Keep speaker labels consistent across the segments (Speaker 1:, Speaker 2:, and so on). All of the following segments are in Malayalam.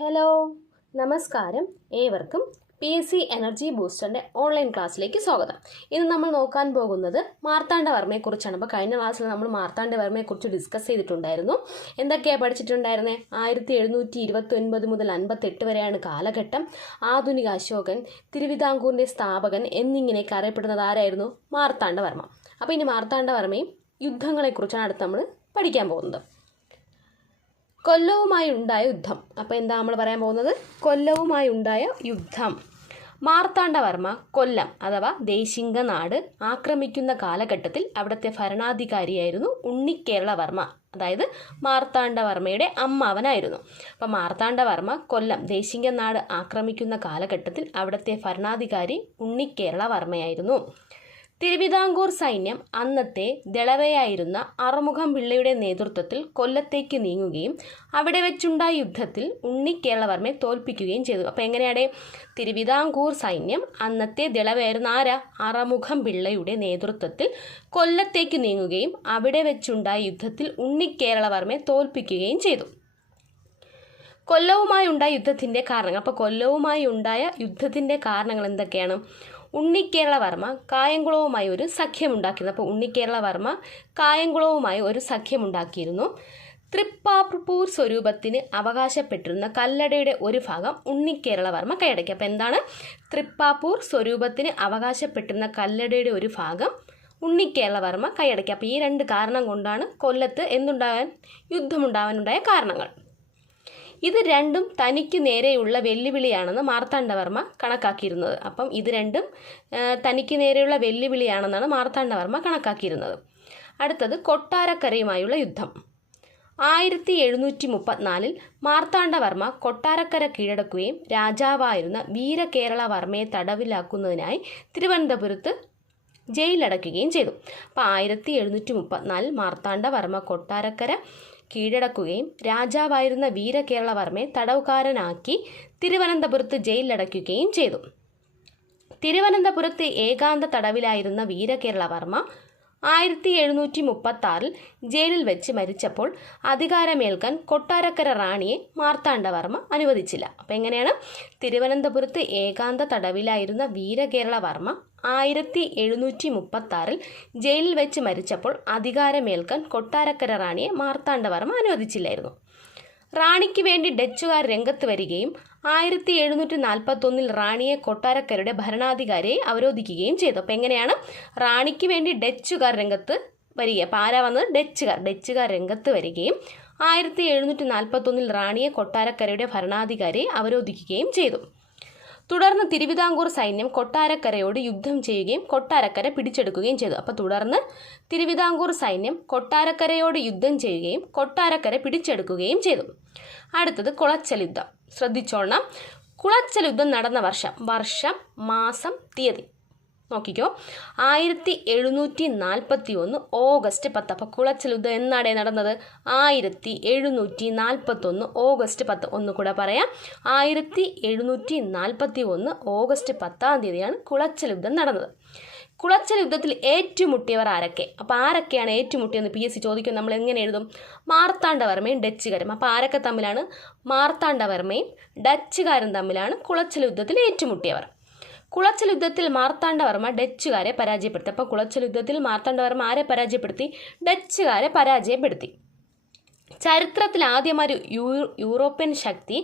Speaker 1: ഹലോ നമസ്കാരം. ഏവർക്കും പി എസ് സി എനർജി ബൂസ്റ്ററിന്റെ ഓൺലൈൻ ക്ലാസ്സിലേക്ക് സ്വാഗതം. ഇന്ന് നമ്മൾ നോക്കാൻ പോകുന്നത് മാർത്താണ്ഡവർമ്മയെക്കുറിച്ചാണ് അപ്പോൾ കഴിഞ്ഞ ക്ലാസ്സിൽ നമ്മൾ മാർത്താണ്ഡവർമ്മയെക്കുറിച്ച് ഡിസ്കസ് ചെയ്തിട്ടുണ്ടായിരുന്നു. എന്തൊക്കെയാണ് പഠിച്ചിട്ടുണ്ടായിരുന്നത് ആയിരത്തി എഴുന്നൂറ്റി ഇരുപത്തി ഒൻപത് മുതൽ അൻപത്തെട്ട് വരെയാണ് കാലഘട്ടം. ആധുനിക അശോകൻ തിരുവിതാംകൂറിന്റെ സ്ഥാപകൻ എന്നിങ്ങനെയൊക്കെ അറിയപ്പെടുന്നത് ആരായിരുന്നു? മാർത്താണ്ഡവർമ്മ. അപ്പോൾ ഇനി മാർത്താണ്ഡവർമ്മയും യുദ്ധങ്ങളെക്കുറിച്ചാണ് അടുത്ത് നമ്മൾ പഠിക്കാൻ പോകുന്നത്. കൊല്ലവുമായി ഉണ്ടായ യുദ്ധം. അപ്പോൾ എന്താ നമ്മൾ പറയാൻ പോകുന്നത്? കൊല്ലവുമായി ഉണ്ടായ യുദ്ധം. മാർത്താണ്ഡവർമ്മ കൊല്ലം അഥവാ ദേശിംഗ നാട് ആക്രമിക്കുന്ന കാലഘട്ടത്തിൽ അവിടുത്തെ ഭരണാധികാരിയായിരുന്നു ഉണ്ണിക്കേരളവർമ്മ. അതായത് മാർത്താണ്ഡവർമ്മയുടെ അമ്മാവനായിരുന്നു. അപ്പം മാർത്താണ്ഡവർമ്മ കൊല്ലം ദേശിംഗ നാട് ആക്രമിക്കുന്ന കാലഘട്ടത്തിൽ അവിടുത്തെ ഭരണാധികാരി ഉണ്ണിക്കേരളവർമ്മയായിരുന്നു. തിരുവിതാംകൂർ സൈന്യം അന്നത്തെ ദളവയായിരുന്ന അറുമുഖം പിള്ളയുടെ നേതൃത്വത്തിൽ കൊല്ലത്തേക്ക് നീങ്ങുകയും അവിടെ വെച്ചുണ്ടായ യുദ്ധത്തിൽ ഉണ്ണി കേരളവർമ്മയെ തോൽപ്പിക്കുകയും ചെയ്തു. അപ്പോൾ എങ്ങനെയാണ് തിരുവിതാംകൂർ സൈന്യം അന്നത്തെ ദളവയായിരുന്ന ആരാ? അറമുഖം പിള്ളയുടെ നേതൃത്വത്തിൽ കൊല്ലത്തേക്ക് നീങ്ങുകയും അവിടെ വെച്ചുണ്ടായ യുദ്ധത്തിൽ ഉണ്ണി കേരളവർമ്മയെ തോൽപ്പിക്കുകയും ചെയ്തു. കൊല്ലവുമായി ഉണ്ടായ യുദ്ധത്തിന്റെ കാരണങ്ങൾ. അപ്പോൾ കൊല്ലവുമായി ഉണ്ടായ യുദ്ധത്തിന്റെ കാരണങ്ങൾ എന്തൊക്കെയാണ്? ഉണ്ണിക്കേരളവർമ്മ കായംകുളവുമായി ഒരു സഖ്യമുണ്ടാക്കിയിരുന്നു. അപ്പോൾ ഉണ്ണിക്കേരളവർമ്മ കായംകുളവുമായി ഒരു സഖ്യമുണ്ടാക്കിയിരുന്നു. തൃപ്പാപ്പൂർ സ്വരൂപത്തിന് അവകാശപ്പെട്ടിരുന്ന കല്ലടയുടെ ഒരു ഭാഗം ഉണ്ണിക്കേരളവർമ്മ കൈയടക്കി. അപ്പോൾ എന്താണ്? തൃപ്പാപ്പൂർ സ്വരൂപത്തിന് അവകാശപ്പെട്ടിരുന്ന കല്ലടയുടെ ഒരു ഭാഗം ഉണ്ണിക്കേരളവർമ്മ കൈയടക്കി. അപ്പോൾ ഈ രണ്ട് കാരണം കൊണ്ടാണ് കൊല്ലത്ത് എന്തുണ്ടാകാൻ യുദ്ധമുണ്ടാവാനുണ്ടായ കാരണങ്ങൾ. ഇത് രണ്ടും തനിക്ക് നേരെയുള്ള വെല്ലുവിളിയാണെന്ന് മാർത്താണ്ഡവർമ്മ കണക്കാക്കിയിരുന്നത്. അപ്പം ഇത് രണ്ടും തനിക്ക് നേരെയുള്ള വെല്ലുവിളിയാണെന്നാണ് മാർത്താണ്ഡവർമ്മ കണക്കാക്കിയിരുന്നത്. അടുത്തത് കൊട്ടാരക്കരയുമായുള്ള യുദ്ധം. ആയിരത്തി എഴുന്നൂറ്റി മുപ്പത്തിനാലിൽ മാർത്താണ്ഡവർമ്മ കൊട്ടാരക്കര കീഴടക്കുകയും രാജാവായിരുന്ന വീരകേരളവർമ്മയെ തടവിലാക്കുന്നതിനായി തിരുവനന്തപുരത്ത് ജയിലടയ്ക്കുകയും ചെയ്തു. അപ്പോൾ ആയിരത്തി എഴുന്നൂറ്റി മുപ്പത്തിനാലിൽ മാർത്താണ്ഡവർമ്മ കൊട്ടാരക്കര കീഴടക്കുകയും രാജാവായിരുന്ന വീരകേരളവർമ്മയെ തടവുകാരനാക്കി തിരുവനന്തപുരത്ത് ജയിലിലടയ്ക്കുകയും ചെയ്തു. തിരുവനന്തപുരത്ത് ഏകാന്ത തടവിലായിരുന്ന വീരകേരളവർമ്മ ആയിരത്തി എഴുന്നൂറ്റി മുപ്പത്തി ജയിലിൽ വെച്ച് മരിച്ചപ്പോൾ അധികാരമേൽക്കാൻ കൊട്ടാരക്കര റാണിയെ മാർത്താണ്ഡവർമ്മ അനുവദിച്ചില്ല. അപ്പം എങ്ങനെയാണ്? തിരുവനന്തപുരത്ത് ഏകാന്ത തടവിലായിരുന്ന വീരകേരളവർമ്മ ആയിരത്തി എഴുന്നൂറ്റി മുപ്പത്തി ജയിലിൽ വെച്ച് മരിച്ചപ്പോൾ അധികാരമേൽക്കാൻ കൊട്ടാരക്കര റാണിയെ മാർത്താണ്ഡവർമ്മ അനുവദിച്ചില്ലായിരുന്നു. റാണിക്ക് വേണ്ടി ഡച്ചുകാർ രംഗത്ത് വരികയും ആയിരത്തി എഴുന്നൂറ്റി നാൽപ്പത്തൊന്നിൽ റാണിയെ കൊട്ടാരക്കരയുടെ ഭരണാധികാരിയെ അവരോധിക്കുകയും ചെയ്തു. അപ്പോൾ എങ്ങനെയാണ്? റാണിക്ക് വേണ്ടി ഡച്ചുകാർ രംഗത്ത് വരിക. അപ്പോൾ ആരാ വന്നത്? ഡച്ചുകാർ. ഡച്ചുകാർ രംഗത്ത് വരികയും ആയിരത്തി എഴുന്നൂറ്റി നാൽപ്പത്തൊന്നിൽ റാണിയെ കൊട്ടാരക്കരയുടെ ഭരണാധികാരിയെ അവരോധിക്കുകയും ചെയ്തു. തുടർന്ന് തിരുവിതാംകൂർ സൈന്യം കൊട്ടാരക്കരയോട് യുദ്ധം ചെയ്യുകയും കൊട്ടാരക്കര പിടിച്ചെടുക്കുകയും ചെയ്തു. അപ്പോൾ തുടർന്ന് തിരുവിതാംകൂർ സൈന്യം കൊട്ടാരക്കരയോട് യുദ്ധം ചെയ്യുകയും കൊട്ടാരക്കര പിടിച്ചെടുക്കുകയും ചെയ്തു. അടുത്തത് കുളച്ചൽ യുദ്ധം. ശ്രദ്ധിച്ചോണം കുളച്ചൽ യുദ്ധം നടന്ന വർഷം വർഷം മാസം തീയതി. നോക്കിക്കോ. ആയിരത്തി എഴുന്നൂറ്റി നാൽപ്പത്തി ഒന്ന് ഓഗസ്റ്റ് പത്ത്. അപ്പോൾ കുളച്ചൽ യുദ്ധം എന്നാടേ നടന്നത്? ആയിരത്തി എഴുന്നൂറ്റി നാൽപ്പത്തൊന്ന് ഓഗസ്റ്റ് പത്ത്. ഒന്ന് കൂടെ പറയാം. ആയിരത്തി എഴുന്നൂറ്റി നാൽപ്പത്തി ഒന്ന് ഓഗസ്റ്റ് പത്താം തീയതിയാണ് കുളച്ചൽ യുദ്ധം നടന്നത്. കുളച്ചൽ യുദ്ധത്തിൽ ഏറ്റുമുട്ടിയവർ ആരൊക്കെ? അപ്പോൾ ആരൊക്കെയാണ് ഏറ്റുമുട്ടിയെന്ന് പി എസ് സി ചോദിക്കും. നമ്മൾ എങ്ങനെ എഴുതും? മാർത്താണ്ഡവർമ്മയും ഡച്ചുകാരും. അപ്പോൾ ആരൊക്കെ തമ്മിലാണ്? മാർത്താണ്ഡവർമ്മയും ഡച്ചുകാരും തമ്മിലാണ് കുളച്ചൽ യുദ്ധത്തിൽ ഏറ്റുമുട്ടിയവർ. കുളച്ചൽ യുദ്ധത്തിൽ മാർത്താണ്ഡവർമ്മ ഡച്ചുകാരെ പരാജയപ്പെടുത്തി. അപ്പോൾ കുളച്ചൽ യുദ്ധത്തിൽ മാർത്താണ്ഡവർമ്മ ആരെ പരാജയപ്പെടുത്തി? ഡച്ചുകാരെ പരാജയപ്പെടുത്തി. ചരിത്രത്തിൽ ആദ്യമായി യൂ യൂറോപ്യൻ ശക്തി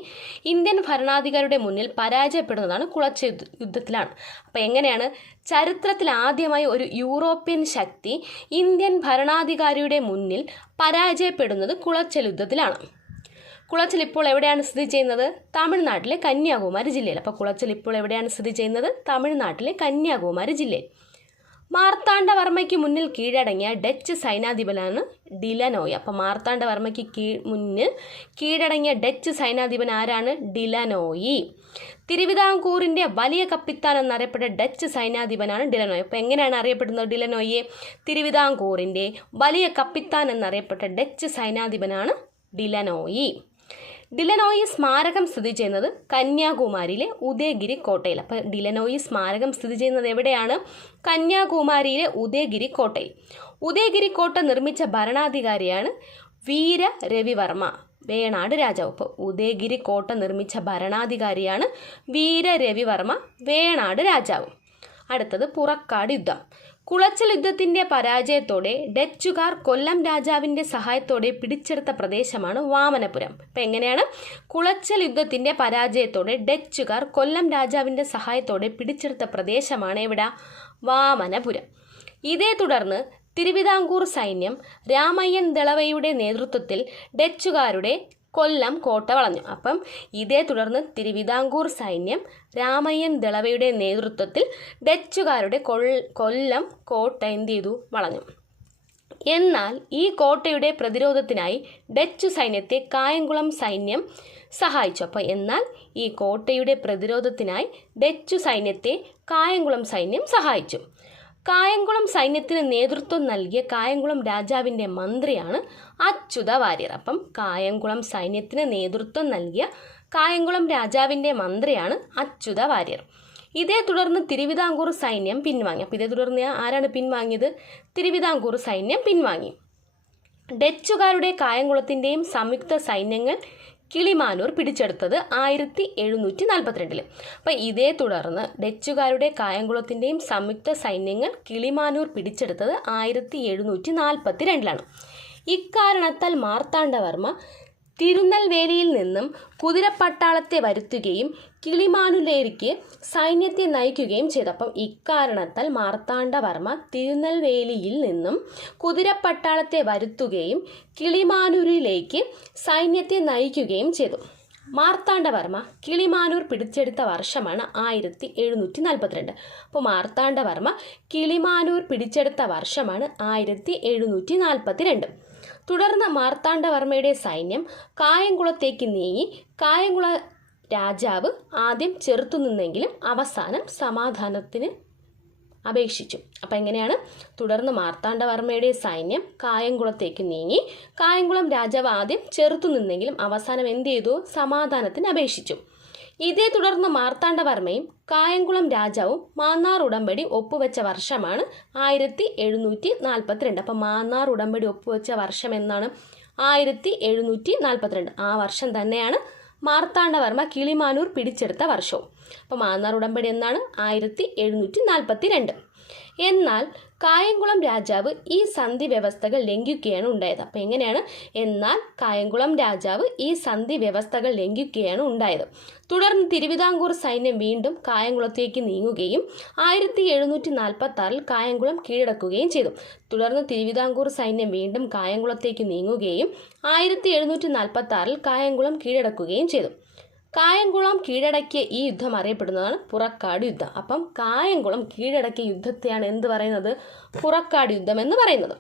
Speaker 1: ഇന്ത്യൻ ഭരണാധികാരിയുടെ മുന്നിൽ പരാജയപ്പെടുന്നതാണ് കുളച്ച യുദ്ധ യുദ്ധത്തിലാണ് അപ്പോൾ എങ്ങനെയാണ്? ചരിത്രത്തിൽ ആദ്യമായി ഒരു യൂറോപ്യൻ ശക്തി ഇന്ത്യൻ ഭരണാധികാരിയുടെ മുന്നിൽ പരാജയപ്പെടുന്നത് കുളച്ചൽ യുദ്ധത്തിലാണ് കുളച്ചൽ ഇപ്പോൾ എവിടെയാണ് സ്ഥിതി ചെയ്യുന്നത്? തമിഴ്നാട്ടിലെ കന്യാകുമാരി ജില്ലയിൽ. അപ്പോൾ കുളച്ചൽ ഇപ്പോൾ എവിടെയാണ് സ്ഥിതി ചെയ്യുന്നത്? തമിഴ്നാട്ടിലെ കന്യാകുമാരി ജില്ലയിൽ. മാർത്താണ്ഡവർമ്മയ്ക്ക് മുന്നിൽ കീഴടങ്ങിയ ഡച്ച് സൈനാധിപനാണ് ഡിലനോയ്. അപ്പോൾ മാർത്താണ്ഡവർമ്മയ്ക്ക് കീ മുന്നിൽ കീഴടങ്ങിയ ഡച്ച് സൈനാധിപൻ ആരാണ്? ഡിലനോയി. തിരുവിതാംകൂറിന്റെ വലിയ കപ്പിത്താൻ എന്നറിയപ്പെട്ട ഡച്ച് സൈനാധിപനാണ് ഡിലനോയ്. അപ്പോൾ എങ്ങനെയാണ് അറിയപ്പെടുന്നത് ഡിലനോയെ തിരുവിതാംകൂറിന്റെ വലിയ കപ്പിത്താൻ എന്നറിയപ്പെട്ട ഡച്ച് സൈനാധിപനാണ് ഡിലനോയി. ഡിലനോയി സ്മാരകം സ്ഥിതി ചെയ്യുന്നത് കന്യാകുമാരിയിലെ ഉദയഗിരി കോട്ടയിൽ. അപ്പോൾ ഡിലനോയി സ്മാരകം സ്ഥിതി ചെയ്യുന്നത് എവിടെയാണ്? കന്യാകുമാരിയിലെ ഉദയഗിരി കോട്ടയിൽ. ഉദയഗിരി കോട്ട നിർമ്മിച്ച ഭരണാധികാരിയാണ് വീര രവിവർമ്മ. വേണാട് രാജാവ്. ഇപ്പോൾ ഉദയഗിരി കോട്ട നിർമ്മിച്ച ഭരണാധികാരിയാണ് വീര രവിവർമ്മ വേണാട് രാജാവ്. അടുത്തത് പുറക്കാട് യുദ്ധം. കുളച്ചൽ യുദ്ധത്തിന്റെ പരാജയത്തോടെ ഡച്ചുകാർ കൊല്ലം രാജാവിന്റെ സഹായത്തോടെ പിടിച്ചെടുത്ത പ്രദേശമാണ് വാമനപുരം. അപ്പം എങ്ങനെയാണ്? കുളച്ചൽ യുദ്ധത്തിന്റെ പരാജയത്തോടെ ഡച്ചുകാർ കൊല്ലം രാജാവിന്റെ സഹായത്തോടെ പിടിച്ചെടുത്ത പ്രദേശമാണ് എവിടെ? വാമനപുരം. ഇതേ തുടർന്ന് തിരുവിതാംകൂർ സൈന്യം രാമയ്യൻ ദളവയുടെ നേതൃത്വത്തിൽ ഡച്ചുകാരുടെ കൊല്ലം കോട്ട വളഞ്ഞു. അപ്പം ഇതേ തുടർന്ന് തിരുവിതാംകൂർ സൈന്യം രാമയ്യൻ ദളവയുടെ നേതൃത്വത്തിൽ ഡച്ചുകാരുടെ കൊല്ലം കോട്ട എന്ത് ചെയ്തു? വളഞ്ഞു. എന്നാൽ ഈ കോട്ടയുടെ പ്രതിരോധത്തിനായി ഡച്ചു സൈന്യത്തെ കായംകുളം സൈന്യം സഹായിച്ചു. അപ്പോൾ എന്നാൽ ഈ കോട്ടയുടെ പ്രതിരോധത്തിനായി ഡച്ചു സൈന്യത്തെ കായംകുളം സൈന്യം സഹായിച്ചു. കായംകുളം സൈന്യത്തിന് നേതൃത്വം നൽകിയ കായംകുളം രാജാവിന്റെ മന്ത്രിയാണ് അച്യുത വാര്യർ. അപ്പം കായംകുളം സൈന്യത്തിന് നേതൃത്വം നൽകിയ കായംകുളം രാജാവിന്റെ മന്ത്രിയാണ് അച്യുത വാര്യർ. ഇതേ തുടർന്ന് തിരുവിതാംകൂർ സൈന്യം പിൻവാങ്ങി. അപ്പോൾ ഇതേ തുടർന്ന് ആരാണ് പിൻവാങ്ങിയത്? തിരുവിതാംകൂർ സൈന്യം പിൻവാങ്ങി. ഡച്ചുകാരുടെ കായംകുളത്തിന്റെയും സംയുക്ത സൈന്യങ്ങൾ കിളിമാനൂർ പിടിച്ചെടുത്തത് ആയിരത്തി എഴുന്നൂറ്റി നാൽപ്പത്തിരണ്ടിൽ അപ്പം ഇതേ തുടർന്ന് ഡച്ചുകാരുടെ കായംകുളത്തിന്റെയും സംയുക്ത സൈന്യങ്ങൾ കിളിമാനൂർ പിടിച്ചെടുത്തത് ആയിരത്തി എഴുന്നൂറ്റി നാൽപ്പത്തി രണ്ടിലാണ് ഇക്കാരണത്താൽ മാർത്താണ്ഡവർമ്മ തിരുനെൽവേലിയിൽ നിന്നും കുതിരപ്പട്ടാളത്തെ വരുത്തുകയും കിളിമാനുലേരിക്ക് സൈന്യത്തെ നയിക്കുകയും ചെയ്തു. അപ്പം ഇക്കാരണത്താൽ മാർത്താണ്ഡവർമ്മ തിരുനെൽവേലിയിൽ നിന്നും കുതിരപ്പട്ടാളത്തെ വരുത്തുകയും കിളിമാനൂരിലേക്ക് സൈന്യത്തെ നയിക്കുകയും ചെയ്തു. മാർത്താണ്ഡവർമ്മ കിളിമാനൂർ പിടിച്ചെടുത്ത വർഷമാണ് ആയിരത്തി എഴുന്നൂറ്റി നാൽപ്പത്തിരണ്ട് അപ്പോൾ മാർത്താണ്ഡവർമ്മ കിളിമാനൂർ പിടിച്ചെടുത്ത വർഷമാണ് ആയിരത്തി എഴുന്നൂറ്റി നാൽപ്പത്തിരണ്ട് തുടർന്ന് മാർത്താണ്ഡവർമ്മയുടെ സൈന്യം കായംകുളത്തേക്ക് നീങ്ങി കായംകുള രാജാവ് ആദ്യം ചെറുത്തുനിന്നെങ്കിലും അവസാനം സമാധാനത്തിന് അപേക്ഷിച്ചു. അപ്പം എങ്ങനെയാണ്? തുടർന്ന് മാർത്താണ്ഡവർമ്മയുടെ സൈന്യം കായംകുളത്തേക്ക് നീങ്ങി. കായംകുളം രാജാവ് ആദ്യം ചെറുത്തുനിന്നെങ്കിലും അവസാനം എന്ത് ചെയ്തു? സമാധാനത്തിന് അപേക്ഷിച്ചു. ഇതേ തുടർന്ന് മാർത്താണ്ഡവർമ്മയും കായംകുളം രാജാവും മാന്നാർ ഉടമ്പടി ഒപ്പുവെച്ച വർഷമാണ് ആയിരത്തി എഴുന്നൂറ്റി നാൽപ്പത്തിരണ്ട് അപ്പം മാന്നാർ ഉടമ്പടി ഒപ്പുവെച്ച വർഷം എന്നാണ്? ആയിരത്തി എഴുന്നൂറ്റി നാൽപ്പത്തിരണ്ട് ആ വർഷം തന്നെയാണ് മാർത്താണ്ഡവർമ്മ കിളിമാനൂർ പിടിച്ചെടുത്ത വർഷവും. അപ്പോൾ മാന്നാർ ഉടമ്പടി എന്നാണ്? ആയിരത്തി എഴുന്നൂറ്റി നാൽപ്പത്തി രണ്ട് എന്നാൽ കായംകുളം രാജാവ് ഈ സന്ധി വ്യവസ്ഥകൾ ലംഘിക്കുകയാണ് ഉണ്ടായത്. അപ്പോൾ എങ്ങനെയാണ്? എന്നാൽ കായംകുളം രാജാവ് ഈ സന്ധി വ്യവസ്ഥകൾ ലംഘിക്കുകയാണ് ഉണ്ടായത്. തുടർന്ന് തിരുവിതാംകൂർ സൈന്യം വീണ്ടും കായംകുളത്തേക്ക് നീങ്ങുകയും ആയിരത്തി എഴുന്നൂറ്റി നാൽപ്പത്തി ആറിൽ കായംകുളം കീഴടക്കുകയും ചെയ്തു. തുടർന്ന് തിരുവിതാംകൂർ സൈന്യം വീണ്ടും കായംകുളത്തേക്ക് നീങ്ങുകയും ആയിരത്തി എഴുന്നൂറ്റി നാൽപ്പത്തി ആറിൽ കായംകുളം കീഴടക്കുകയും ചെയ്തു. കായംകുളം കീഴടക്കിയ ഈ യുദ്ധം അറിയപ്പെടുന്നതാണ് പുറക്കാട് യുദ്ധം. അപ്പം കായംകുളം കീഴടക്കിയ യുദ്ധത്തെയാണ് എന്ത് പറയുന്നത്? പുറക്കാട് യുദ്ധം എന്ന് പറയുന്നത്.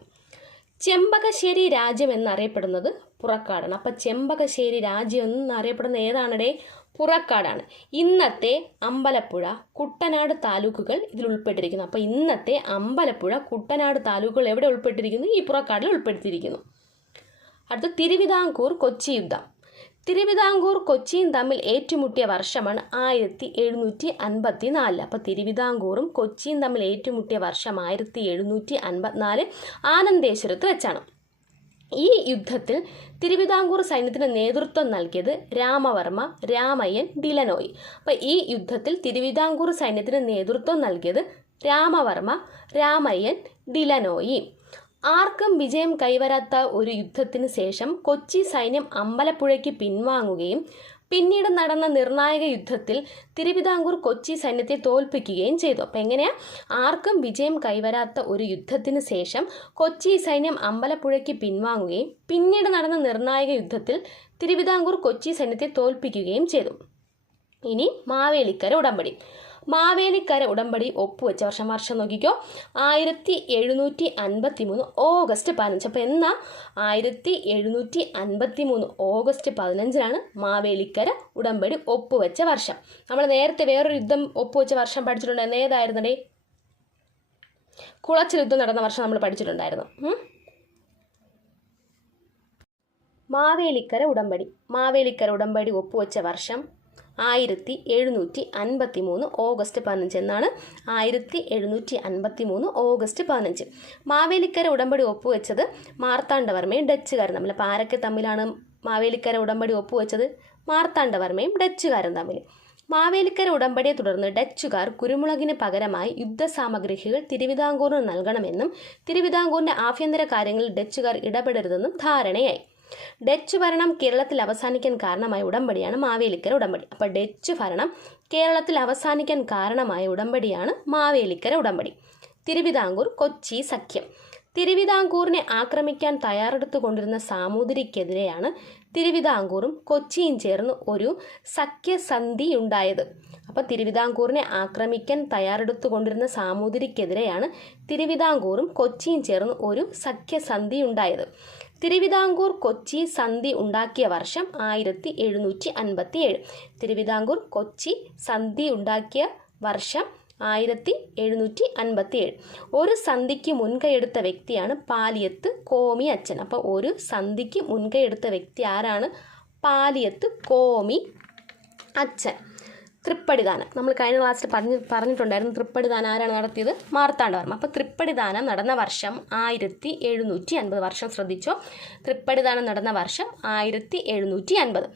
Speaker 1: ചെമ്പകശ്ശേരി രാജ്യം എന്നറിയപ്പെടുന്നത് പുറക്കാടാണ്. അപ്പം ചെമ്പകശ്ശേരി രാജ്യം എന്നറിയപ്പെടുന്നത് ഏതാണിടെ? പുറക്കാടാണ്. ഇന്നത്തെ അമ്പലപ്പുഴ കുട്ടനാട് താലൂക്കുകൾ ഇതിൽ ഉൾപ്പെട്ടിരിക്കുന്നു. അപ്പോൾ ഇന്നത്തെ അമ്പലപ്പുഴ കുട്ടനാട് താലൂക്കുകൾ എവിടെ ഉൾപ്പെട്ടിരിക്കുന്നു? ഈ പുറക്കാടിൽ ഉൾപ്പെടുത്തിയിരിക്കുന്നു. അടുത്ത തിരുവിതാംകൂർ കൊച്ചി യുദ്ധം. തിരുവിതാംകൂർ കൊച്ചിയും തമ്മിൽ ഏറ്റുമുട്ടിയ വർഷമാണ് ആയിരത്തി എഴുന്നൂറ്റി അൻപത്തി നാല് അപ്പോൾ തിരുവിതാംകൂറും കൊച്ചിയും തമ്മിൽ ഏറ്റുമുട്ടിയ വർഷം ആയിരത്തി എഴുന്നൂറ്റി അൻപത്തിനാല് ആനന്ദേശ്വരത്ത് വെച്ചാണ്. ഈ യുദ്ധത്തിൽ തിരുവിതാംകൂർ സൈന്യത്തിന് നേതൃത്വം നൽകിയത് രാമവർമ്മ രാമയ്യൻ ഡിലനോയി. അപ്പോൾ ഈ യുദ്ധത്തിൽ തിരുവിതാംകൂർ സൈന്യത്തിന് നേതൃത്വം നൽകിയത് രാമവർമ്മ രാമയ്യൻ ഡിലനോയി. ആർക്കും വിജയം കൈവരാത്ത ഒരു യുദ്ധത്തിന് ശേഷം കൊച്ചി സൈന്യം അമ്പലപ്പുഴയ്ക്ക് പിൻവാങ്ങുകയും പിന്നീട് നടന്ന നിർണായക യുദ്ധത്തിൽ തിരുവിതാംകൂർ കൊച്ചി സൈന്യത്തെ തോൽപ്പിക്കുകയും ചെയ്തു. അപ്പം എങ്ങനെയാ? ആർക്കും വിജയം കൈവരാത്ത ഒരു യുദ്ധത്തിന് ശേഷം കൊച്ചി സൈന്യം അമ്പലപ്പുഴയ്ക്ക് പിൻവാങ്ങുകയും പിന്നീട് നടന്ന നിർണായക യുദ്ധത്തിൽ തിരുവിതാംകൂർ കൊച്ചി സൈന്യത്തെ തോൽപ്പിക്കുകയും ചെയ്തു. ഇനി മാവേലിക്കര ഉടമ്പടി. മാവേലിക്കര ഉടമ്പടി ഒപ്പുവെച്ച വർഷം വർഷം നോക്കിക്കോ. ആയിരത്തി എഴുന്നൂറ്റി അൻപത്തി മൂന്ന് ഓഗസ്റ്റ് പതിനഞ്ച്. അപ്പോൾ എന്നാ? ആയിരത്തി എഴുന്നൂറ്റി അൻപത്തി മൂന്ന് ഓഗസ്റ്റ് പതിനഞ്ചിനാണ് മാവേലിക്കര ഉടമ്പടി ഒപ്പുവെച്ച വർഷം. നമ്മൾ നേരത്തെ വേറൊരു യുദ്ധം ഒപ്പുവെച്ച വർഷം പഠിച്ചിട്ടുണ്ടായിരുന്നു. ഏതായിരുന്നടേ? കുളച്ചിൽ യുദ്ധം നടന്ന വർഷം നമ്മൾ പഠിച്ചിട്ടുണ്ടായിരുന്നു. മാവേലിക്കര ഉടമ്പടി. മാവേലിക്കര ഉടമ്പടി ഒപ്പുവെച്ച വർഷം ആയിരത്തി എഴുന്നൂറ്റി അൻപത്തി മൂന്ന് ഓഗസ്റ്റ് പതിനഞ്ച് എന്നാണ് ആയിരത്തി എഴുന്നൂറ്റി അൻപത്തി മൂന്ന് ഓഗസ്റ്റ് പതിനഞ്ച്. മാവേലിക്കര ഉടമ്പടി ഒപ്പുവെച്ചത് മാർത്താണ്ഡവർമ്മയും ഡച്ചുകാരും തമ്മിൽ. അപ്പോൾ ആരൊക്കെ തമ്മിലാണ് മാവേലിക്കര ഉടമ്പടി ഒപ്പുവെച്ചത്? മാർത്താണ്ഡവർമ്മയും ഡച്ചുകാരും തമ്മിൽ. മാവേലിക്കര ഉടമ്പടിയെ തുടർന്ന് ഡച്ചുകാർ കുരുമുളകിന് പകരമായി യുദ്ധസാമഗ്രികൾ തിരുവിതാംകൂറിന് നൽകണമെന്നും തിരുവിതാംകൂറിന്റെ ആഭ്യന്തര കാര്യങ്ങളിൽ ഡച്ചുകാർ ഇടപെടരുതെന്നും ധാരണയായി. ഡച്ച് ഭരണം കേരളത്തിൽ അവസാനിക്കാൻ കാരണമായ ഉടമ്പടിയാണ് മാവേലിക്കര ഉടമ്പടി. അപ്പോൾ ഡച്ച് ഭരണം കേരളത്തിൽ അവസാനിക്കാൻ കാരണമായ ഉടമ്പടിയാണ് മാവേലിക്കര ഉടമ്പടി. തിരുവിതാംകൂർ കൊച്ചി സഖ്യം. തിരുവിതാംകൂറിനെ ആക്രമിക്കാൻ തയ്യാറെടുത്തുകൊണ്ടിരുന്ന സാമൂതിരിക്കെതിരെയാണ് തിരുവിതാംകൂറും കൊച്ചിയും ചേർന്ന് ഒരു സഖ്യസന്ധി ഉണ്ടായത്. അപ്പോൾ തിരുവിതാംകൂറിനെ ആക്രമിക്കാൻ തയ്യാറെടുത്തുകൊണ്ടിരുന്ന സാമൂതിരിക്കെതിരെയാണ് തിരുവിതാംകൂറും കൊച്ചിയും ചേർന്ന് ഒരു സഖ്യസന്ധി ഉണ്ടായത്. തിരുവിതാംകൂർ കൊച്ചി സന്ധി ഉണ്ടാക്കിയ വർഷം ആയിരത്തി എഴുന്നൂറ്റി അൻപത്തി ഏഴ് തിരുവിതാംകൂർ കൊച്ചി സന്ധി ഉണ്ടാക്കിയ വർഷം ആയിരത്തി എഴുന്നൂറ്റി അൻപത്തി ഏഴ് ഒരു സന്ധിക്ക് മുൻകൈയെടുത്ത വ്യക്തിയാണ് പാലിയത്ത് കോമി അച്ഛൻ അപ്പോൾ ഒരു സന്ധിക്ക് മുൻകൈയെടുത്ത വ്യക്തി ആരാണ്? പാലിയത്ത് കോമി അച്ഛൻ തൃപ്പടിദാനം. നമ്മൾ കഴിഞ്ഞ ക്ലാസ്സിൽ പറഞ്ഞ് പറഞ്ഞിട്ടുണ്ടായിരുന്നു തൃപ്പടിദാനം ആരാണ് നടത്തിയത്? മാർത്താണ്ഡവർമ്മ അപ്പോൾ തൃപ്പടിദാനം നടന്ന വർഷം ആയിരത്തി എഴുന്നൂറ്റി അൻപത് വർഷം ശ്രദ്ധിച്ചോ? തൃപ്പടിദാനം നടന്ന വർഷം ആയിരത്തി എഴുന്നൂറ്റി അൻപത്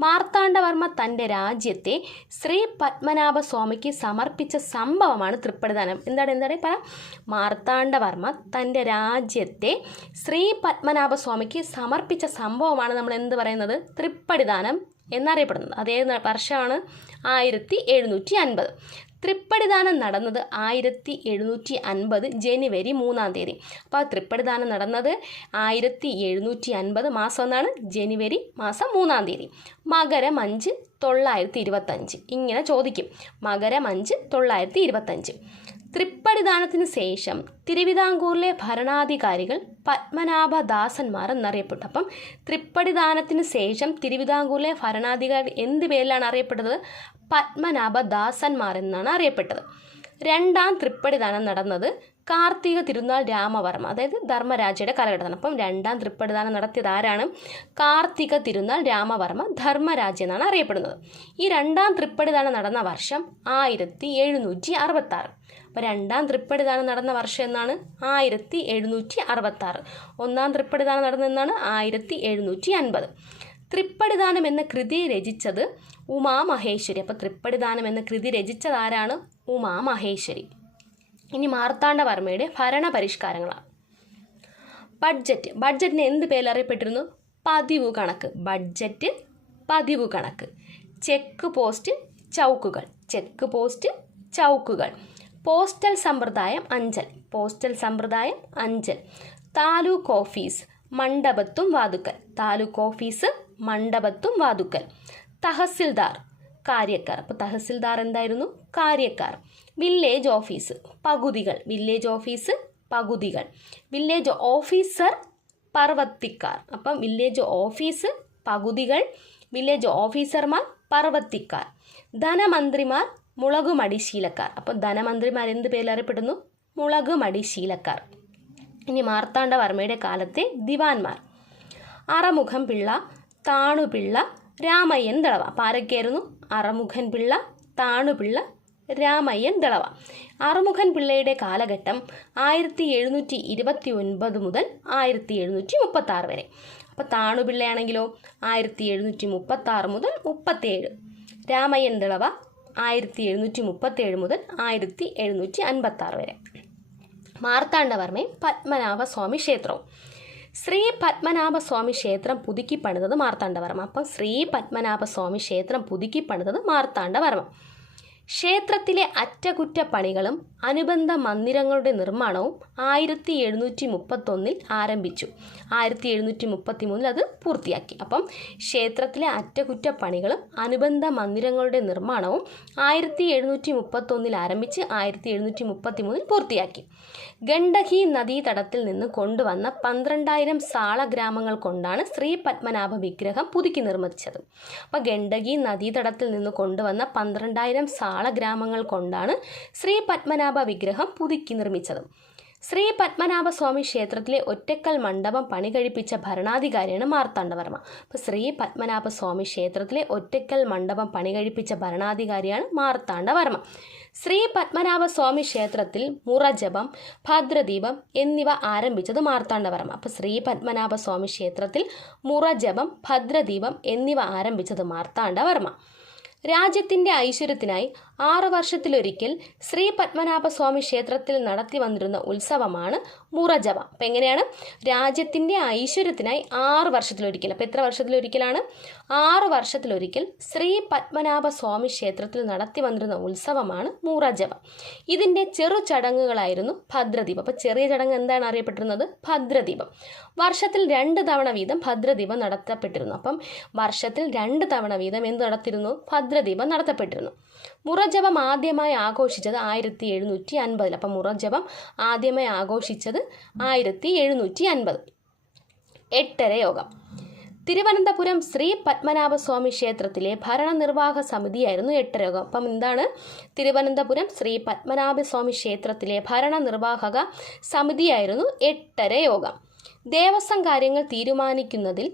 Speaker 1: മാർത്താണ്ഡവർമ്മ തന്റെ രാജ്യത്തെ ശ്രീ പത്മനാഭ സ്വാമിക്ക് സമർപ്പിച്ച സംഭവമാണ് തൃപ്പടിദാനം. എന്താണ് എന്താണ്? പറ. മാർത്താണ്ഡവർമ്മ തന്റെ രാജ്യത്തെ ശ്രീ പത്മനാഭ സ്വാമിക്ക് സമർപ്പിച്ച സംഭവമാണ് നമ്മൾ എന്ത് പറയുന്നത്? തൃപ്പടിദാനം എന്നറിയപ്പെടുന്നത്. അതേ വർഷമാണ് ആയിരത്തി എഴുന്നൂറ്റി അൻപത് തൃപ്പടിദാനം നടന്നത് ആയിരത്തി എഴുന്നൂറ്റി അൻപത് ജനുവരി മൂന്നാം തീയതി. അപ്പോൾ തൃപ്പടിദാനം നടന്നത് ആയിരത്തി എഴുന്നൂറ്റി അൻപത് മാസം എന്നാണ് ജനുവരി മാസം മൂന്നാം തീയതി. മകരം അഞ്ച് തൊള്ളായിരത്തി ഇരുപത്തഞ്ച് ഇങ്ങനെ ചോദിക്കും. മകരം അഞ്ച് തൊള്ളായിരത്തി ഇരുപത്തഞ്ച് തൃപ്പടിദാനത്തിന് ശേഷം തിരുവിതാംകൂറിലെ ഭരണാധികാരികൾ പത്മനാഭദാസന്മാർ എന്നറിയപ്പെട്ടു. അപ്പം തൃപ്പടിദാനത്തിന് ശേഷം തിരുവിതാംകൂറിലെ ഭരണാധികാരി എന്ത് പേരിലാണ് അറിയപ്പെട്ടത്? പത്മനാഭദാസന്മാർ എന്നാണ് അറിയപ്പെട്ടത്. രണ്ടാം തൃപ്പടിദാനം നടന്നത് കാർത്തിക തിരുനാൾ രാമവർമ്മ അതായത് ധർമ്മരാജയുടെ കാലഘട്ടമാണ് അപ്പം രണ്ടാം തൃപ്പടിദാനം നടത്തിയത് ആരാണ്? കാർത്തിക തിരുനാൾ രാമവർമ്മ ധർമ്മരാജ എന്നാണ് അറിയപ്പെടുന്നത്. ഈ രണ്ടാം തൃപ്പടിദാനം നടന്ന വർഷം ആയിരത്തി എഴുന്നൂറ്റി അറുപത്താറ്. അപ്പോൾ രണ്ടാം തൃപ്പടിദാനം നടന്ന വർഷം എന്നാണ്? ആയിരത്തി എഴുന്നൂറ്റി അറുപത്താറ് ഒന്നാം തൃപ്പടിദാനം നടന്നെന്നാണ് ആയിരത്തി എഴുന്നൂറ്റി അൻപത് തൃപ്പടിദാനം എന്ന കൃതി രചിച്ചത് ഉമാ മഹേശ്വരി അപ്പോൾ തൃപ്പടിദാനം എന്ന കൃതി രചിച്ചത് ആരാണ്? ഉമാ മഹേശ്വരി ഇനി മാർത്താണ്ഡവർമ്മയുടെ ഭരണപരിഷ്കാരങ്ങളാണ്. ബഡ്ജറ്റ്. ബഡ്ജറ്റിന് എന്ത് പേരിൽ അറിയപ്പെട്ടിരുന്നു? പതിവ് കണക്ക്. ബഡ്ജറ്റ് പതിവ് കണക്ക്. ചെക്ക് പോസ്റ്റ് ചൗക്കുകൾ. ചെക്ക് പോസ്റ്റ് ചൗക്കുകൾ. പോസ്റ്റൽ സമ്പ്രദായം അഞ്ചൽ. പോസ്റ്റൽ സമ്പ്രദായം അഞ്ചൽ. താലൂക്ക് ഓഫീസ് മണ്ഡപത്തും വാതുക്കൽ. താലൂക്ക് ഓഫീസ് മണ്ഡപത്തും വാതുക്കൽ. തഹസിൽദാർ കാര്യക്കാർ. അപ്പോൾ തഹസിൽദാർ എന്തായിരുന്നു? കാര്യക്കാർ. വില്ലേജ് ഓഫീസ് പകുതികൾ. വില്ലേജ് ഓഫീസ് പകുതികൾ. വില്ലേജ് ഓഫീസർ പർവത്തിക്കാർ അപ്പം വില്ലേജ് ഓഫീസ് പകുതികൾ. വില്ലേജ് ഓഫീസർമാർ പർവത്തിക്കാർ ധനമന്ത്രിമാർ മുളകുമടി ശീലക്കാർ. അപ്പോൾ ധനമന്ത്രിമാർ എന്ത് പേരിൽ അറിയപ്പെടുന്നു? മുളകുമടി ശീലക്കാർ. ഇനി മാർത്താണ്ഡവർമ്മയുടെ കാലത്തെ ദിവാൻമാർ അറമുഖം പിള്ള താണുപിള്ള രാമയ്യൻ ദളവ. അപ്പം ആരൊക്കെയായിരുന്നു അറമുഖൻ പിള്ള താണുപിള്ള രാമയ്യൻ ദളവ. അറുമുഖൻ പിള്ളയുടെ കാലഘട്ടം ആയിരത്തി എഴുന്നൂറ്റി ഇരുപത്തി ഒൻപത് മുതൽ ആയിരത്തി എഴുന്നൂറ്റി മുപ്പത്തി ആറ് വരെ. അപ്പോൾ താണുപിള്ളയാണെങ്കിലോ? ആയിരത്തി എഴുന്നൂറ്റി മുപ്പത്തി ആറ് മുതൽ മുപ്പത്തേഴ് രാമയ്യൻ ദളവ ആയിരത്തി എഴുന്നൂറ്റി മുപ്പത്തേഴ് മുതൽ ആയിരത്തി എഴുന്നൂറ്റി അൻപത്തി ആറ് വരെ. മാർത്താണ്ഡവർമ്മയും പത്മനാഭസ്വാമി ക്ഷേത്രവും. ശ്രീ പത്മനാഭസ്വാമി ക്ഷേത്രം പുതുക്കി പണിതത് മാർത്താണ്ഡവർമ്മ. അപ്പം ശ്രീ പത്മനാഭസ്വാമി ക്ഷേത്രം പുതുക്കി പണിതത് മാർത്താണ്ഡവർമ്മ. ക്ഷേത്രത്തിലെ അറ്റകുറ്റപ്പണികളും അനുബന്ധ മന്ദിരങ്ങളുടെ നിർമ്മാണവും ആയിരത്തി എഴുന്നൂറ്റി മുപ്പത്തൊന്നിൽ ആരംഭിച്ചു. ആയിരത്തി എഴുന്നൂറ്റി മുപ്പത്തി മൂന്നിൽ അത് പൂർത്തിയാക്കി. അപ്പം ക്ഷേത്രത്തിലെ അറ്റകുറ്റപ്പണികളും അനുബന്ധ മന്ദിരങ്ങളുടെ നിർമ്മാണവും ആയിരത്തി എഴുന്നൂറ്റി മുപ്പത്തൊന്നിൽ ആരംഭിച്ച് ആയിരത്തി എഴുന്നൂറ്റി മുപ്പത്തി മൂന്നിൽ പൂർത്തിയാക്കി. ഗണ്ഡകി നദീതടത്തിൽ നിന്ന് കൊണ്ടുവന്ന പന്ത്രണ്ടായിരം സാള ഗ്രാമങ്ങൾ കൊണ്ടാണ് ശ്രീ പത്മനാഭ വിഗ്രഹം പുതുക്കി നിർമ്മിച്ചത്. അപ്പോൾ ഗണ്ഡകി നദീതടത്തിൽ നിന്ന് കൊണ്ടുവന്ന പന്ത്രണ്ടായിരം സാള ഗ്രാമങ്ങൾ കൊണ്ടാണ് ശ്രീ പത്മനാഭ വിഗ്രഹം പുതുക്കി നിർമ്മിച്ചത്. ശ്രീ പത്മനാഭസ്വാമി ക്ഷേത്രത്തിലെ ഒറ്റക്കൽ മണ്ഡപം പണി കഴിപ്പിച്ച ഭരണാധികാരിയാണ് മാർത്താണ്ഡവർമ്മ. അപ്പോൾ ശ്രീ പത്മനാഭസ്വാമി ക്ഷേത്രത്തിലെ ഒറ്റക്കൽ മണ്ഡപം പണി കഴിപ്പിച്ച ഭരണാധികാരിയാണ് മാർത്താണ്ഡവർമ്മ. ശ്രീ പത്മനാഭസ്വാമി ക്ഷേത്രത്തിൽ മുറജപം ഭദ്രദീപം എന്നിവ ആരംഭിച്ചത് മാർത്താണ്ഡവർമ്മ. അപ്പോൾ ശ്രീ പത്മനാഭസ്വാമി ക്ഷേത്രത്തിൽ മുറജപം ഭദ്രദീപം എന്നിവ ആരംഭിച്ചത് മാർത്താണ്ഡവർമ്മ. രാജ്യത്തിന്റെ ഐശ്വര്യത്തിനായി ആറ് വർഷത്തിലൊരിക്കൽ ശ്രീ പത്മനാഭസ്വാമി ക്ഷേത്രത്തിൽ നടത്തി വന്നിരുന്ന ഉത്സവമാണ് മുറജവ. അപ്പം എങ്ങനെയാണ്? രാജ്യത്തിന്റെ ഐശ്വര്യത്തിനായി ആറ് വർഷത്തിലൊരിക്കൽ. അപ്പോൾ എത്ര വർഷത്തിലൊരിക്കലാണ്? ആറ് വർഷത്തിലൊരിക്കൽ ശ്രീ പത്മനാഭസ്വാമി ക്ഷേത്രത്തിൽ നടത്തി വന്നിരുന്ന ഉത്സവമാണ് മുറജവ. ഇതിന്റെ ചെറു ചടങ്ങുകളായിരുന്നു ഭദ്രദീപം. അപ്പോൾ ചെറിയ ചടങ്ങ് എന്താണ് അറിയപ്പെട്ടിരുന്നത്? ഭദ്രദീപം. വർഷത്തിൽ രണ്ട് തവണ വീതം ഭദ്രദീപം നടത്തപ്പെട്ടിരുന്നു. അപ്പം വർഷത്തിൽ രണ്ട് തവണ വീതം എന്ത് നടത്തിയിരുന്നു? ഭദ്രദീപം നടത്തപ്പെട്ടിരുന്നു. മുറജപം ആദ്യമായി ആഘോഷിച്ചത് ആയിരത്തി എഴുന്നൂറ്റി അൻപതിൽ അപ്പം മുറജപം ആദ്യമായി ആഘോഷിച്ചത് ആയിരത്തി എഴുന്നൂറ്റി അൻപത് എട്ടര യോഗം. തിരുവനന്തപുരം ശ്രീ പത്മനാഭസ്വാമി ക്ഷേത്രത്തിലെ ഭരണനിർവാഹക സമിതിയായിരുന്നു യോഗം. അപ്പം എന്താണ്? തിരുവനന്തപുരം ശ്രീ പത്മനാഭസ്വാമി ക്ഷേത്രത്തിലെ ഭരണനിർവാഹക സമിതിയായിരുന്നു എട്ടര യോഗം. ദേവസ്വം കാര്യങ്ങൾ തീരുമാനിക്കുന്നതിൽ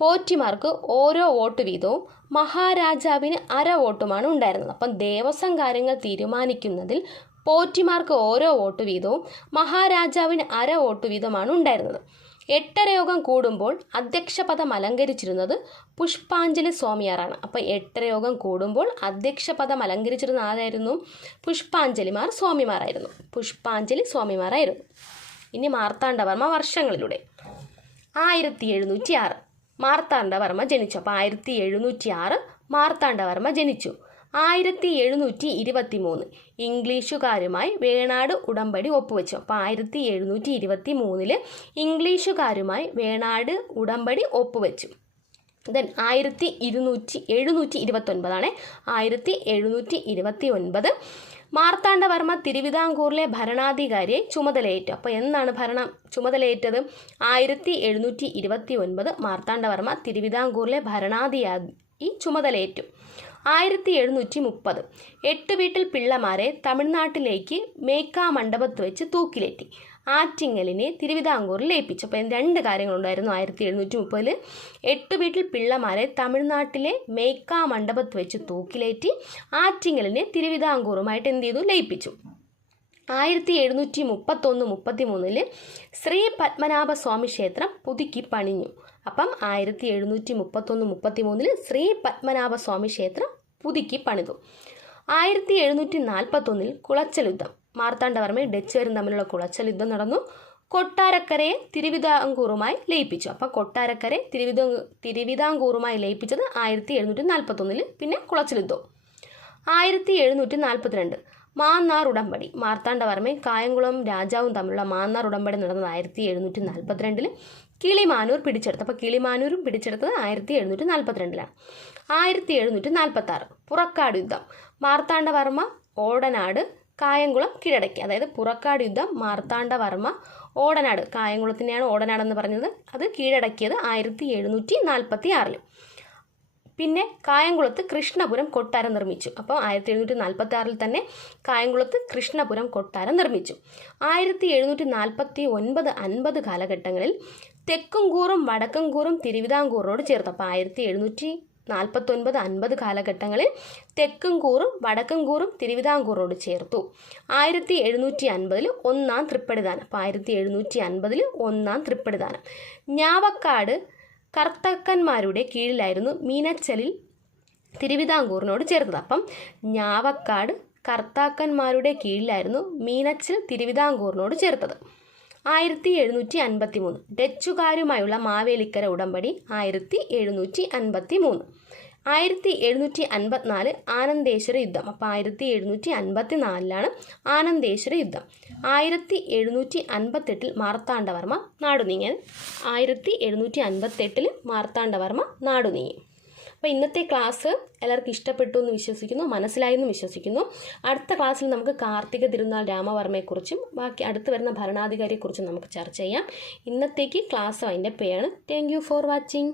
Speaker 1: പോറ്റിമാർക്ക് ഓരോ വോട്ട് വീതവും മഹാരാജാവിന് അര വോട്ടുമാണ് ഉണ്ടായിരുന്നത്. അപ്പം ദേവസ്വം കാര്യങ്ങൾ തീരുമാനിക്കുന്നതിൽ പോറ്റിമാർക്ക് ഓരോ വോട്ട് വീതവും മഹാരാജാവിന് അര വോട്ട് വീതമാണ് ഉണ്ടായിരുന്നത്. എട്ടര യോഗം കൂടുമ്പോൾ അധ്യക്ഷപദം അലങ്കരിച്ചിരുന്നത് പുഷ്പാഞ്ജലി സ്വാമിയാറാണ്. അപ്പോൾ എട്ടര യോഗം കൂടുമ്പോൾ അധ്യക്ഷപദം അലങ്കരിച്ചിരുന്ന ആരായിരുന്നു? പുഷ്പാഞ്ജലിമാർ സ്വാമിമാരായിരുന്നു. പുഷ്പാഞ്ജലി സ്വാമിമാരായിരുന്നു. ഇനി മാർത്താണ്ഡവർമ്മ വർഷങ്ങളിലൂടെ. ആയിരത്തി എഴുന്നൂറ്റി ആറ്. മാർത്താണ്ഡവർമ്മ ജനിച്ചു. അപ്പോൾ ആയിരത്തി എഴുന്നൂറ്റി ആറ് മാർത്താണ്ഡവർമ്മ ജനിച്ചു. ആയിരത്തി എഴുന്നൂറ്റി ഇരുപത്തി മൂന്ന് ഇംഗ്ലീഷുകാരുമായി വേണാട് ഉടമ്പടി ഒപ്പുവെച്ചു. അപ്പോൾ ആയിരത്തി എഴുന്നൂറ്റി ഇരുപത്തി മൂന്നിൽ ഇംഗ്ലീഷുകാരുമായി വേണാട് ഉടമ്പടി ഒപ്പുവെച്ചു. ദെൻ ആയിരത്തി ഇരുന്നൂറ്റി എഴുന്നൂറ്റി ഇരുപത്തൊൻപതാണ് ആയിരത്തി എഴുന്നൂറ്റി ഇരുപത്തി ഒൻപത് മാർത്താണ്ഡവർമ്മ തിരുവിതാംകൂറിലെ ഭരണാധികാരിയെ ചുമതലയേറ്റു. അപ്പോൾ എന്നാണ് ഭരണം? ചുമതലയേറ്റത് ആയിരത്തി എഴുന്നൂറ്റി ഇരുപത്തി ഒൻപത് മാർത്താണ്ഡവർമ്മ തിരുവിതാംകൂറിലെ ഭരണാധികാരി ചുമതലയേറ്റു. ആയിരത്തി എഴുന്നൂറ്റി മുപ്പത് എട്ട് വീട്ടിൽ പിള്ളമാരെ തമിഴ്നാട്ടിലേക്ക് മേക്കാ മണ്ഡപത്ത് വെച്ച് തൂക്കിലേറ്റി. ആറ്റിങ്ങലിനെ തിരുവിതാംകൂറിൽ ലയിപ്പിച്ചു. അപ്പോൾ രണ്ട് കാര്യങ്ങളുണ്ടായിരുന്നു ആയിരത്തി എഴുന്നൂറ്റി മുപ്പതിൽ എട്ട് വീട്ടിൽ പിള്ളമാരെ തമിഴ്നാട്ടിലെ മേക്കാ മണ്ഡപത്ത് വെച്ച് തൂക്കിലേറ്റി ആറ്റിങ്ങലിനെ തിരുവിതാംകൂറുമായിട്ട് എന്ത് ചെയ്തു? ലയിപ്പിച്ചു. ആയിരത്തി എഴുന്നൂറ്റി മുപ്പത്തൊന്ന് മുപ്പത്തി മൂന്നിൽ ശ്രീ പത്മനാഭസ്വാമി ക്ഷേത്രം പുതുക്കി പണിഞ്ഞു. അപ്പം ആയിരത്തി എഴുന്നൂറ്റി മുപ്പത്തൊന്ന് മുപ്പത്തി മൂന്നിൽ ശ്രീ പത്മനാഭസ്വാമി ക്ഷേത്രം പുതുക്കി പണിതു. ആയിരത്തി എഴുന്നൂറ്റി നാൽപ്പത്തൊന്നിൽ കുളച്ചൽ യുദ്ധം മാർത്താണ്ഡവർമ്മയും ഡച്ചുകാരും തമ്മിലുള്ള കുളച്ചൽ യുദ്ധം നടന്നു. കൊട്ടാരക്കരയെ തിരുവിതാംകൂറുമായി ലയിപ്പിച്ചു. അപ്പോൾ കൊട്ടാരക്കരെ തിരുവിതാ തിരുവിതാംകൂറുമായി ലയിപ്പിച്ചത് ആയിരത്തി എഴുന്നൂറ്റി നാൽപ്പത്തൊന്നിൽ പിന്നെ കുളച്ചൽ യുദ്ധം. ആയിരത്തി എഴുന്നൂറ്റി നാൽപ്പത്തിരണ്ട് മാന്നാർ ഉടമ്പടി. മാർത്താണ്ഡവർമ്മയും കായംകുളം രാജാവും തമ്മിലുള്ള മാന്നാർ ഉടമ്പടി നടന്നത് ആയിരത്തി എഴുന്നൂറ്റി നാൽപ്പത്തിരണ്ടിൽ കിളിമാനൂർ പിടിച്ചെടുത്തു. അപ്പോൾ കിളിമാനൂരും പിടിച്ചെടുത്തത് ആയിരത്തി എഴുന്നൂറ്റി നാൽപ്പത്തിരണ്ടിലാണ് ആയിരത്തി എഴുന്നൂറ്റി നാൽപ്പത്തി ആറ് പുറക്കാട് യുദ്ധം. മാർത്താണ്ഡവർമ്മ ഓടനാട് കായംകുളം കീഴടക്കി. അതായത് പുറക്കാട് യുദ്ധം മാർത്താണ്ഡവർമ്മ ഓടനാട്. കായംകുളത്തിനെയാണ് ഓടനാടെന്ന് പറഞ്ഞത്. അത് കീഴടക്കിയത് ആയിരത്തി എഴുന്നൂറ്റി നാൽപ്പത്തി ആറിൽ പിന്നെ കായംകുളത്ത് കൃഷ്ണപുരം കൊട്ടാരം നിർമ്മിച്ചു. അപ്പോൾ ആയിരത്തി എഴുന്നൂറ്റി നാൽപ്പത്തി ആറിൽ തന്നെ കായംകുളത്ത് കൃഷ്ണപുരം കൊട്ടാരം നിർമ്മിച്ചു. ആയിരത്തി എഴുന്നൂറ്റി നാൽപ്പത്തി ഒൻപത് അൻപത് കാലഘട്ടങ്ങളിൽ തെക്കുംകൂറും വടക്കുംകൂറും തിരുവിതാംകൂറിനോട് ചേർത്തു. അപ്പോൾ ആയിരത്തി എഴുന്നൂറ്റി നാൽപ്പത്തൊൻപത് അൻപത് കാലഘട്ടങ്ങളിൽ തെക്കുംകൂറും വടക്കുംകൂറും തിരുവിതാംകൂറോട് ചേർത്തു. ആയിരത്തി എഴുന്നൂറ്റി അൻപതിൽ ഒന്നാം തൃപ്പടിദാനം. അപ്പോൾ ആയിരത്തി എഴുന്നൂറ്റി അൻപതിൽ ഒന്നാം തൃപ്പടിദാനം. ഞാവക്കാട് കർത്തക്കന്മാരുടെ കീഴിലായിരുന്നു മീനച്ചലിൽ തിരുവിതാംകൂറിനോട് ചേർത്തത് അപ്പം ഞാവക്കാട് കർത്താക്കന്മാരുടെ കീഴിലായിരുന്നു മീനച്ചൽ തിരുവിതാംകൂറിനോട് ചേർത്തത്. ആയിരത്തി എഴുന്നൂറ്റി അൻപത്തി മൂന്ന് ഡച്ചുകാരുമായുള്ള മാവേലിക്കര ഉടമ്പടി ആയിരത്തി എഴുന്നൂറ്റി അൻപത്തി മൂന്ന് ആയിരത്തി എഴുന്നൂറ്റി അൻപത്തിനാല് ആനന്ദേശ്വര യുദ്ധം. അപ്പോൾ ആയിരത്തി എഴുന്നൂറ്റി അൻപത്തി നാലിലാണ് ആനന്ദേശ്വര യുദ്ധം. ആയിരത്തി എഴുന്നൂറ്റി അൻപത്തെട്ടിൽ മാർത്താണ്ഡവർമ്മ നാടുനീങ്ങൻ ആയിരത്തി എഴുന്നൂറ്റി അൻപത്തെട്ടിൽ മാർത്താണ്ഡവർമ്മ നാടുനീങ്ങി. അപ്പോൾ ഇന്നത്തെ ക്ലാസ് എല്ലാവർക്കും ഇഷ്ടപ്പെട്ടു എന്ന് വിശ്വസിക്കുന്നു മനസ്സിലായി എന്ന് വിശ്വസിക്കുന്നു. അടുത്ത ക്ലാസ്സിൽ നമുക്ക് കാർത്തിക തിരുനാൾ രാമവർമ്മയെക്കുറിച്ചും ബാക്കി അടുത്ത് വരുന്ന ഭരണാധികാരിയെക്കുറിച്ചും നമുക്ക് ചർച്ച ചെയ്യാം. ഇന്നത്തേക്ക് ക്ലാസ് അതിന്റെ പേയാണ് താങ്ക് ഫോർ വാച്ചിങ്